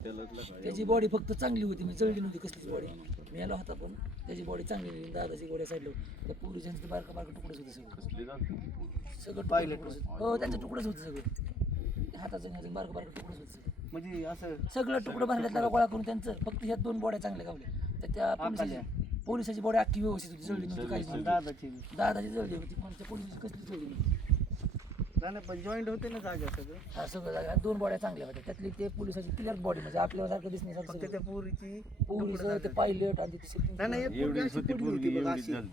त्याची बॉडी फक्त चांगली होती, मी जळली नव्हती कसलीच बॉडी. मेला होता पण त्याची बॉडी चांगली नाही. दादाची गोड्या साईडला त्या पोलिसांचं बारका बारका तुकडेच होते सगळं पाहिले. हो त्यांचे तुकडेच होते सगळे, हाताचं बारका बारका तुकडेच होते सगळे. म्हणजे असं सगळं तुकडं बांधल्यातला गोळा करून त्यांचं फक्त ह्या 2 बॉड्या चांगल्या गावल्या. तर त्या पोलिसाची बॉडी अख्खी व्यवस्थित होती, जळली नव्हती काही नाही. दादाची जळली होती पण त्या पोलिसाची कसलीच जळली नव्हती. पण जॉईंट होते ना जागा सगळं. हा सगळं जागा 2 बॉड्या चांगल्या होत्या. त्यातली ते पोलिसाची क्लिअर बॉडी म्हणजे आपल्यासारखं दिसण्यासारखं. त्या पोरीचं ते पायलट आणि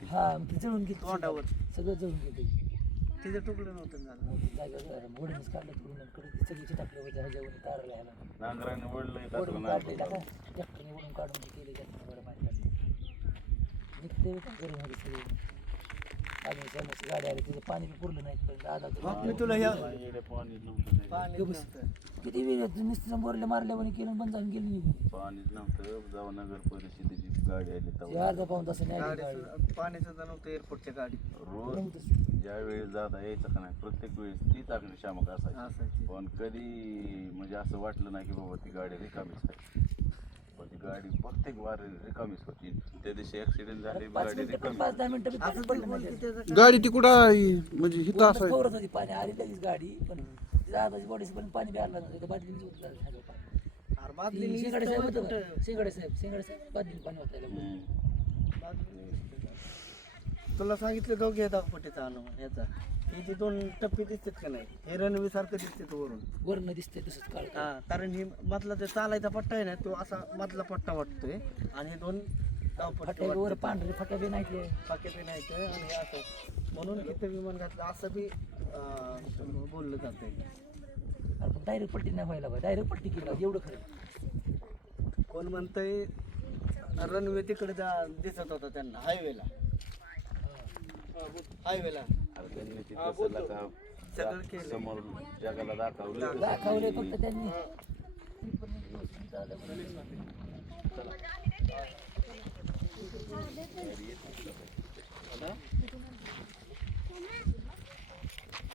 हा ती जळून गेली तोंडावर, सगळं जळून गेली. तिथे तुकडं नव्हतं झालं, घोडीनेच काढलं तिकडून सगळी टाकले होते ह्याच्यावर ताराला ह्याला ओढून काढले टाका ट्रॅक्टरने ओढून काढून केले ट्रॅक्टर बरं बाहेर काढले निघते घरामध्ये सगळे. अजून समस्या गाडी आली तिचं पाणी पुरलं नाही पण दादा तुला किती वेळ नुसतं बोरल्या मारल्यावर केलं बंद झालं गेलं निघून. पाणीच नव्हतं. जेव्हा नगर परिषदेची गाडी आली अर्धा पाऊन तास नाही पाणी सुद्धा नव्हतं एअरपोर्टच्या गाडीत. रोज ज्या वेळेस जाता यायचं का नाही प्रत्येक वेळेस तीच अग्निशामक असायची. पण कधी म्हणजे असं वाटलं नाही की बाबा ती गाडी रिकामीच आहे. पण ती गाडी प्रत्येक वार रिकामीच होती. त्या दिवशी ऍक्सिडेंट झाले गाडी रिकामी. 5-10 मिनिटं गाडी ती कुठं म्हणजे हिथं असं पोरत होती पाणी आली लगेच गाडी. पण दादाची बॉडी पण पाणी बी आलं नव्हतं बादलीच शिंगाडे साहेब होतं शिंगाडे साहेब बादली पाणी होतं. तुला सांगितलं दोघे धावपट्टीचा अनुभव ह्याचा. हे जे 2 टप्पे दिसतात का नाही, हे रणवी सारखं दिसते वरून वरण दिसते तसंच काळ. कारण हे मधला जो चालायचा पट्टा आहे ना तो असा मधला पट्टा वाटतोय आणि हे 2 धावपट्टे वर पांढरे फटे बी नाही पाके बी नाही आणि हे असं म्हणून इथं विमान घातलं असं बी बोललं जातंय. डायरेक्ट पट्टी नाही व्हायला पाहिजे, डायरेक्ट पट्टी केली एवढं खरं. कोण म्हणतंय रनवे तिकडे दिसत होता त्यांना हायवेला सगळं केलं समोर जगाला दाखवलं. दाखवले फक्त त्यांनी.